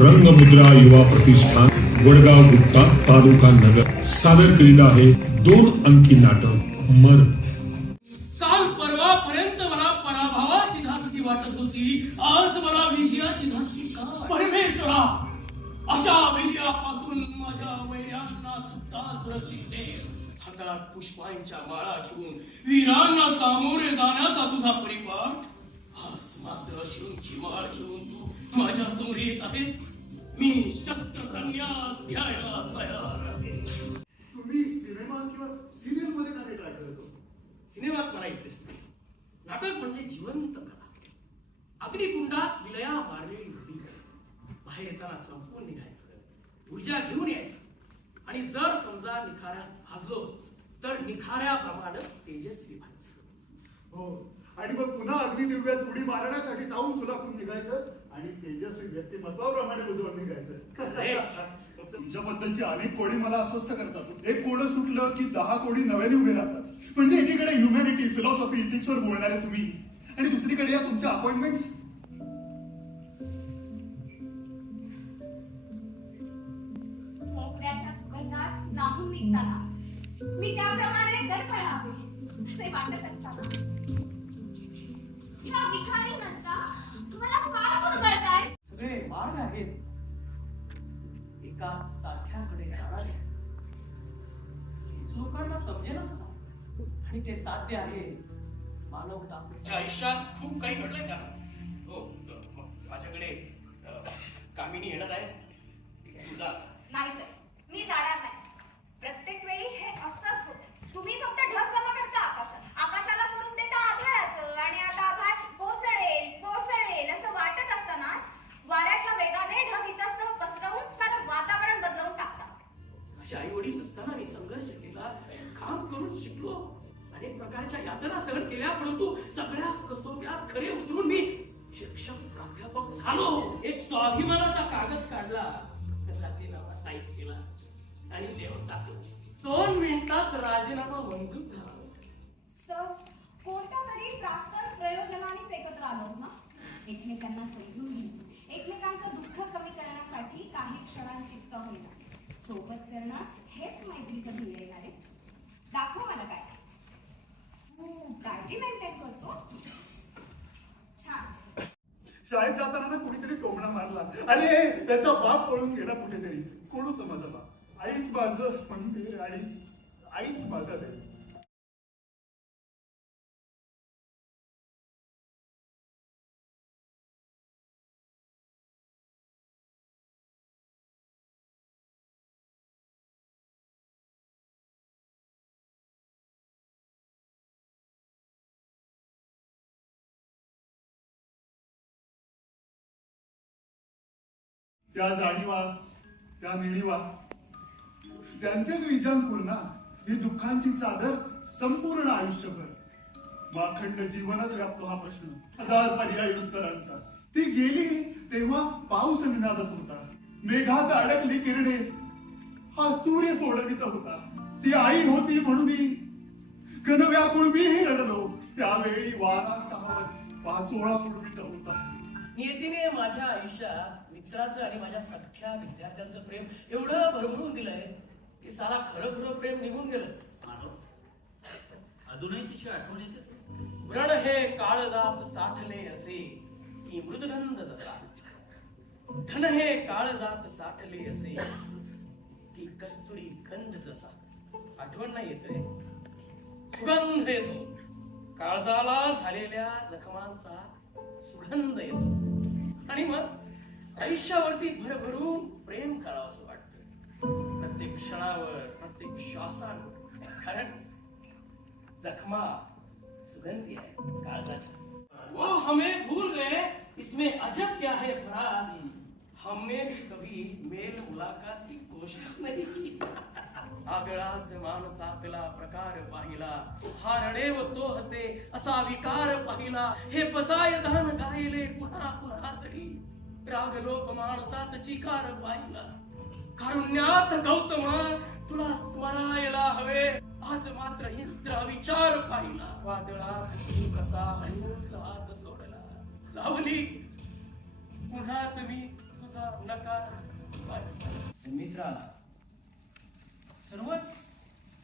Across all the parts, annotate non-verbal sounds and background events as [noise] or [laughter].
रंगमुद्रा युवा प्रतिष्ठान वडगाव गुप्ता तालुका नगर. सादर करीत आहे दोन अंकी नाटक मर. काल परवापर्यंत मला पराभवाची धास्ती वाटत होती. आज मला विजयाची धास्ती का? परमेश्वरा अशा विजयापासून माझ्या वैर्यांना सुद्धा सुरक्षित दे. हातात पुष्पांच्या माळा घेऊन वीरांना सामोरे जाण्याचा तुझा परिपाठ. आज मात्र शिवची माळ घेऊन तू माझ्यासमोर येत आहेस. मी शस्त्रसन्यास घ्यायला तयार आहे. तुम्ही सिनेमा किंवा सिरियलमध्ये का ट्राय करतो? सिनेमात मला इंटरेस्ट नाही. नाटक म्हणजे जिवंत कला अग्निकुंडात विलया मारलेली होती बाहेर येताना चमकून निघायचं. ऊर्जा घेऊन यायचं. आणि जर समजा निखाऱ्यात भाजलो तर निखाऱ्याप्रमाणे तेजस्वी व्हायचं. हो. आणि मग पुन्हा अग्निदिव्यात उडी मारण्यासाठी ताऊन सुलाखून निघायचं? आणि तेजस्वी व्यक्तिमत्वाप्रमाणे उजवून निघायचं. [laughs] तुमच्याबद्दलची अनेक कोडी मला अस्वस्थ करतात. एक कोड सुटलं की दहा कोडी नव्याने उभे राहतात. म्हणजे एकीकडे ह्युमॅनिटी फिलॉसॉफी इथिक्स वर बोलणारे तुम्ही. आणि दुसरीकडे या तुमच्या अपॉइंटमेंट मार्ग आहेत एका साध्याकडे जाणारे लोकांना समजे का? आणि ते साध्य आहे. मानवता तुमच्या आयुष्यात खूप काही घडलंय का? हो माझ्याकडे कामिनी येणार आहे. तुझा. नाही सर. मी जाणार नाही. प्रत्येक वेळी हे असंच होत. तुम्ही फक्त ढग लागला तर राजीनामा टाईप केला आणि देऊन टाकलो दोन मिनिटात राजीनामा मंजूर झाला. सर कोणत्या तरी प्राक्तन प्रयोजनानेच एकत्र आलो ना? एकमेकांना समजून घेणं. एकमेकांचं दुःख कमी करण्यासाठी काही क्षणांचीच का होईना. सोबत करणं हेच मैत्रीचं ध्येय येणार आहे दाखव मला काय. तू गाडी मेंटेन करतो छान. शाळेत जाताना ना कुणीतरी टोमणा मारला. अरे त्याचा बाप पळून गेला कुठेतरी. कोण होतं माझा बाप? आईच माझं मंदिर म्हणजे आणि आईच माझा रे त्या जाणीवा त्या निणीवा त्यांचेच विचार पूर्ण ही दुःखांची चादर संपूर्ण आयुष्यभर. माखंड जीवनच व्यापतो हा प्रश्न. हजार पर्यायी उत्तरांचा. ती गेली तेव्हा पाऊस निनादत होता. मेघात अडकली किरणे. हा सूर्य सोडवित होता. ती आई होती म्हणून घनव्याकुळ मीही रडलो. त्यावेळी वारा सावध पाचोळा उडवित होता. नियतीने माझ्या आयुष्यात मित्राचं आणि माझ्या सख्या विद्यार्थ्यांचं प्रेम एवढं भरभरून दिलंय की साला खरं खरं प्रेम निघून गेलं. मानव अजूनही तिची आठवण येते? व्रण हे काळजात साठले असे की मृदगंध जसा. धन हे काळजात साठले असे की कस्तुरी गंध जसा. आठवण नाही येत रे. सुगंध येतो. काळजाला झालेल्या जखमांचा सुगंध येतो. आणि मग? आयुष्यावरती भरभरून प्रेम करावं असं वाटतं प्रत्येक क्षणावर प्रत्येक श्वासावर. कारण जखमा सुगंधी आहे काळजाची. वो हमें भूल गए इसमें अजब क्या है फराज हमने भी कभी मेल मुलाकात की कोशिश नहीं की। आगळाच माणसातला प्रकार पाहिला. हा रडे व तो हसे असा विकार पाहिला. हे पसाय धन गायले पुन्हा पुन्हा जरी. रागलोक माणसात चिकार पाहिला कारुण्यात गौतमा तुला स्मरायला हवे. आज मात्र हिंस्त्र विचार पाहिला. वादळात कसा हळूच हात सोडला. सावली पुन्हा तुम्ही तुझा नकार सुमित्रा सर्वच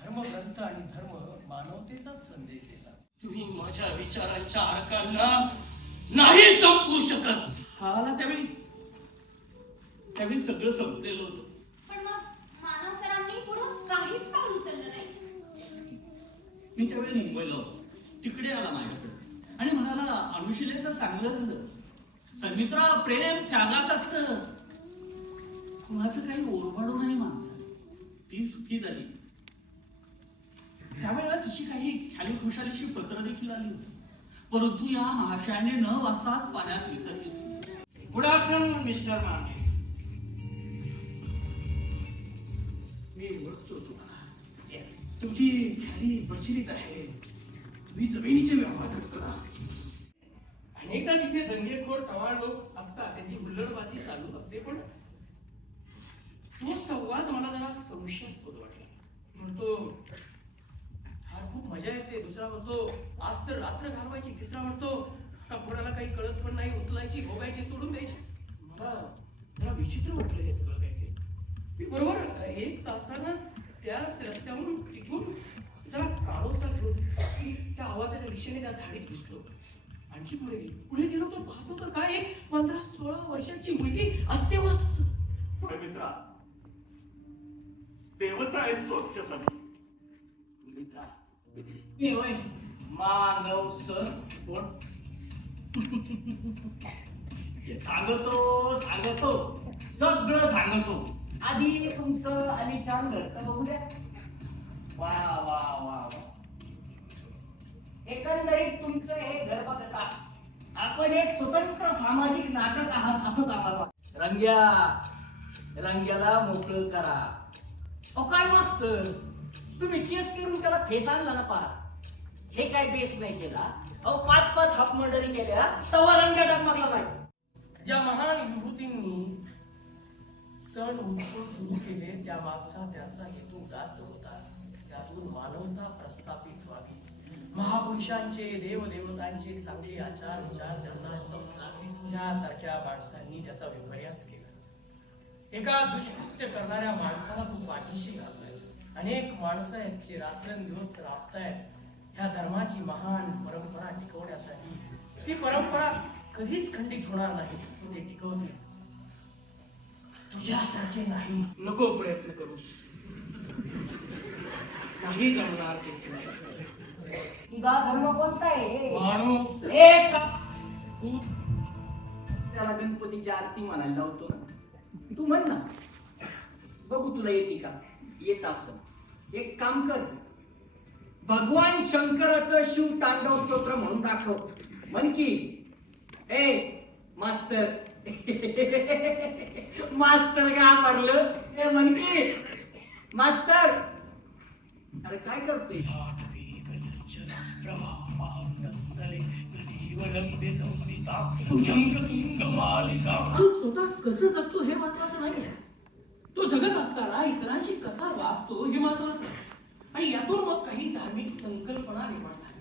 धर्मग्रंथ आणि धर्म मानवतेचाच संदेश देतात. तुम्ही माझ्या विचारांच्या आरकांना नाही संपवू शकत. हा आला त्यावेळी त्यावेळी सगळं संपलेलं होतं. पण मग मानव सरांनी पुढं काहीच पाऊल उचललं नाही. मी त्यावेळी मुंबईला होतो. तिकडे आला माझ्याकडे. आणि म्हणाला अनुशिलेचं चांगलं झालं. संमित्रा प्रेम त्यागात असत. माझं काही ओरबाडू नाही माणसाने. ती सुखी झाली. त्यावेळेला तिची काही खाली खुशालीची पत्र देखील आली होती. परंतु या महाशयाने न वाचताच पाण्यात विसरली गुड आफ्टरनून मिस्टर मान मी ओळखतो तुम्हाला. तुमची खाली प्रचलित आहे. तुम्ही जमिनीचे व्यवहार करता. अनेकदा तिथे दंगेखोर टवाळ लोक असतात त्यांची हुल्लडबाजी चालू असते पण तो संवाद मला जरा संशयास्पद वाटला. म्हणतो फार खूप मजा येते. दुसरा म्हणतो आज तर रात्र घालवायची. तिसरा म्हणतो कोणाला काही कळत पण नाही उचलायची भोगायची सोडून द्यायची. मला जरा विचित्र वाटलं हे सगळं काही ते. मी बरोबर एक तासानं त्याच रस्त्यावरून तिथून जरा काळोसा घेऊन त्या आवाजाच्या दिशेने त्या झाडीत घुसलो. आणखी पुढे गेलो. पुढे गेलो तर पाहतो तर काय एक पंधरा सोळा वर्षाची मुलगी अत्यवस्थ. पुढे मित्रा देवता आहेस तो अक्षरशः मित्रा, मानव सर कोण? सांगतो सांगतो. सगळं सांगतो. आधी तुमचं आलिशान घर तर बघू द्या. वा वा वा वा. एकंदरीत तुमचं हे घर बघता आपण एक स्वतंत्र सामाजिक नाटक आहात असंच आम्हाला रंग्या रंग्याला मोकळं करा. अहो काय मस्त. तुम्ही केस करून त्याला फेस आणला ना पहा. हे काय बेस नाही केला. अहो पाच पाच हाफ मंडळी केल्या. तवा रंग्या डगमगला नाही ज्या महान विभूतींनी सण उत्सव सुरू केले त्या मागचा त्यांचा हेतू दात होता त्यातून मानवता प्रस्थापित व्हावी. महापुरुषांचे देवदेवतांचे चांगले आचार विचार त्यांना समजावे. यासारख्या माणसांनी त्याचा विपर्यास केला. एका दुष्कृत्य करणाऱ्या माणसाला तू पाठीशी घालतोयस. अनेक माणसं आहेत जे रात्रंदिवस राबतायत. ह्या धर्माची महान परंपरा टिकवण्यासाठी ती परंपरा कधीच खंडित होणार नाही. तू ते टिकवते तुझ्यासारखे नाही. नको प्रयत्न करू. नाही जमणार ते. तुझा धर्म कोणता आहे? माणूस. एक. तू त्याला गणपतीची आरती म्हणायला लावतो ना. तू म्हण ना. बघू तुला येते का? येत असं एक काम कर. भगवान शंकराचं शिव तांडव स्तोत्र म्हणून दाखव. म्हण की. ए मास्तर. [laughs] मास्तर का भरलं ए म्हण की. मास्तर. अरे काय करते तू स्वतः कसं जगतो हे महत्वाचं नाही तो जगत असताना इतरांशी कसा वागतो हे महत्वाचं. आणि यातून मग काही धार्मिक संकल्पना निर्माण झाल्या.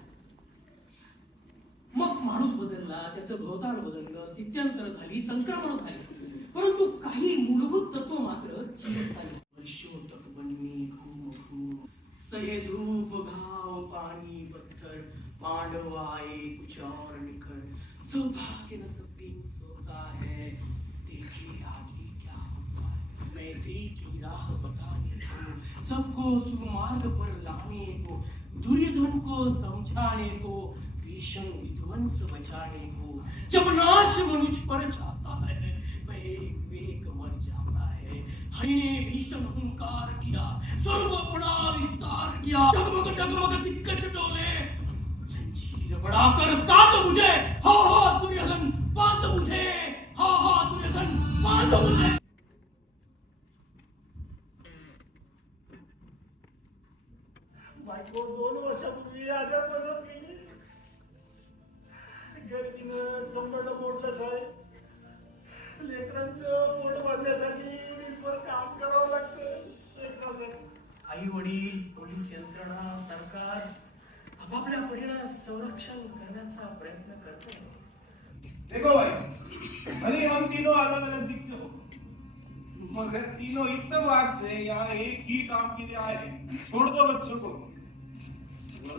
मग माणूस बदलला त्याचं भवतार बदललं स्थित्यंतर झाली संक्रमण झाली. परंतु काही मूलभूत तत्व मात्र बन में घूम घूम. सहे धूप घाव पानी पत्थर पांडव आए कुछ और निखर सौभाग्य न सब सोता है. देखे आगे क्या होता है. मैत्री की राह बताने सबको सुमार्ग पर लाने को दुर्योधन को समझाने को भीषण विध्वंस बचाने को जब नाश हो मनुष्य पर जाता है वह एक मर जाता है। हरिने भीषण हुंकार किया स्वर्ग अपना विस्तार किया। डगमग डगमग दिग्गज डोले। जंजीर बढ़ाकर साथ मुझे। हा हा दुर्योधन बांध मुझे। हा हा दुर्योधन बांध मुझे। बायको दोन वर्षापूर्वी आजार पडत गेली गर्दीनं टोंगड मोडलं साहेब. लेकरांचं पोट भरण्यासाठी दिवसभर काम करावं लागतं आई वडील पोलीस यंत्रणा सरकार आपापल्या परीनं संरक्षण करण्याचा प्रयत्न करते देखो भाई भले हम तीनों अलग अलग दिखते हो मगर तीनों इतने बात से यहाँ एक ही काम के लिए आए हैं। छोड़ दो बच्चों को।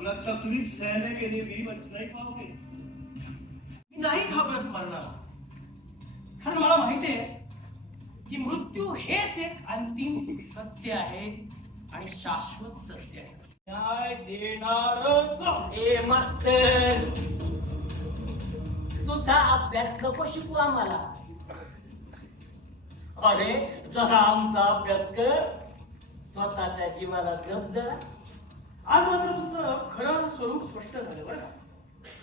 वरना तकलीफ सहने के लिए भी बच नहीं पाओगे मी नाही घाबरत मरणार कारण मला माहिती आहे की मृत्यू हेच एक अंतिम सत्य आहे आणि शाश्वत सत्य आहे. न्याय देणार ए मास्तर तुझा अभ्यास नको शिकू आम्हाला. अरे जरा आमचा अभ्यास कर. स्वतःच्या जीवाला जप जरा. आज मात्र तुमचं खरं स्वरूप स्पष्ट झालं बरं का?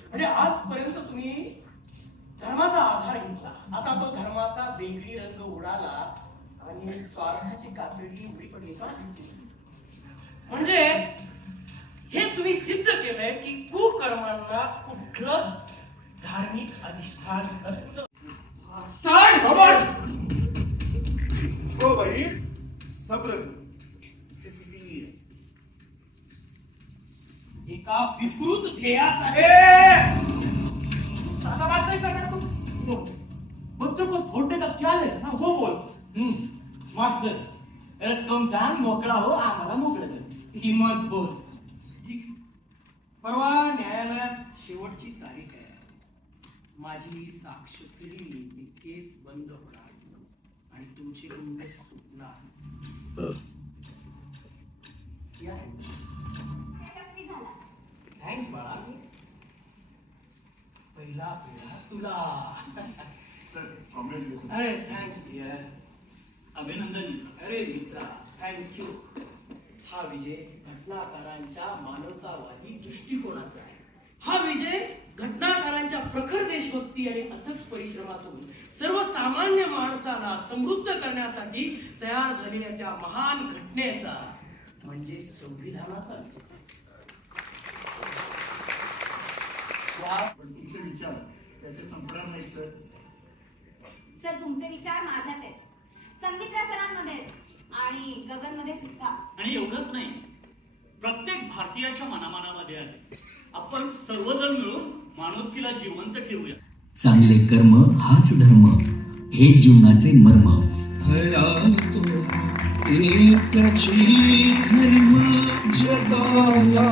म्हणजे आजपर्यंत तुम्ही धर्माचा आधार घेतला. आता तो धर्माचा वेगळी रंग उडाला आणि स्वार्थाची कातडी उडी पडली का दिसली म्हणजे हे तुम्ही सिद्ध केलंय की कुकर्मांना कुठलंच धार्मिक अधिष्ठान नसतं हो रॉबर्ट भाई सब्र एका विकृत ध्येयासाठी साधा बात नहीं करना तुम तो बच्चों को छोड़ने का क्या है? ना वो बोल. हम्म, मास्तर रक्कम सांग मोकळा हो आम्हाला मोकळं कर. किंमत बोल. ठीक. आहे. परवा न्यायालयात शेवटची तारीख आहे. माझी साक्ष केलेली मी केस बंद होणार. आणि तुमची गुन्हे सुटणार. या. थँक्स बाळा. पहिला पेढा तुला. सर कॉंग्रॅच्युलेशन अरे थँक्स डिअर अभिनंदन अरे मित्रा. थँक्यू हा विजय घटनाकारांच्या मानवतावादी दृष्टिकोनाचा आहे. हा विजय घटनाकारांच्या प्रखर देशभक्ती आणि अथक परिश्रमातून सर्वसामान्य माणसाला समृद्ध करण्यासाठी तयार झालेल्या त्या महान घटनेचा म्हणजे संविधानाचा विजय. पण तुमचे विचार. त्याचे संपणार नाहीत सर. सर तुमचे विचार माझ्यात आहेत. संगीत्रा सरांमध्ये आहेत. आणि गगनमध्ये सुद्धा. आणि एवढंच नाही प्रत्येक भारतीयाच्या मनामनामध्ये आहे. आपण सर्वजण मिळून माणुसकीला जिवंत ठेवूया. चांगले कर्म हाच धर्म हे जीवनाचे मर्म. खरा तो एकची धर्म जगाला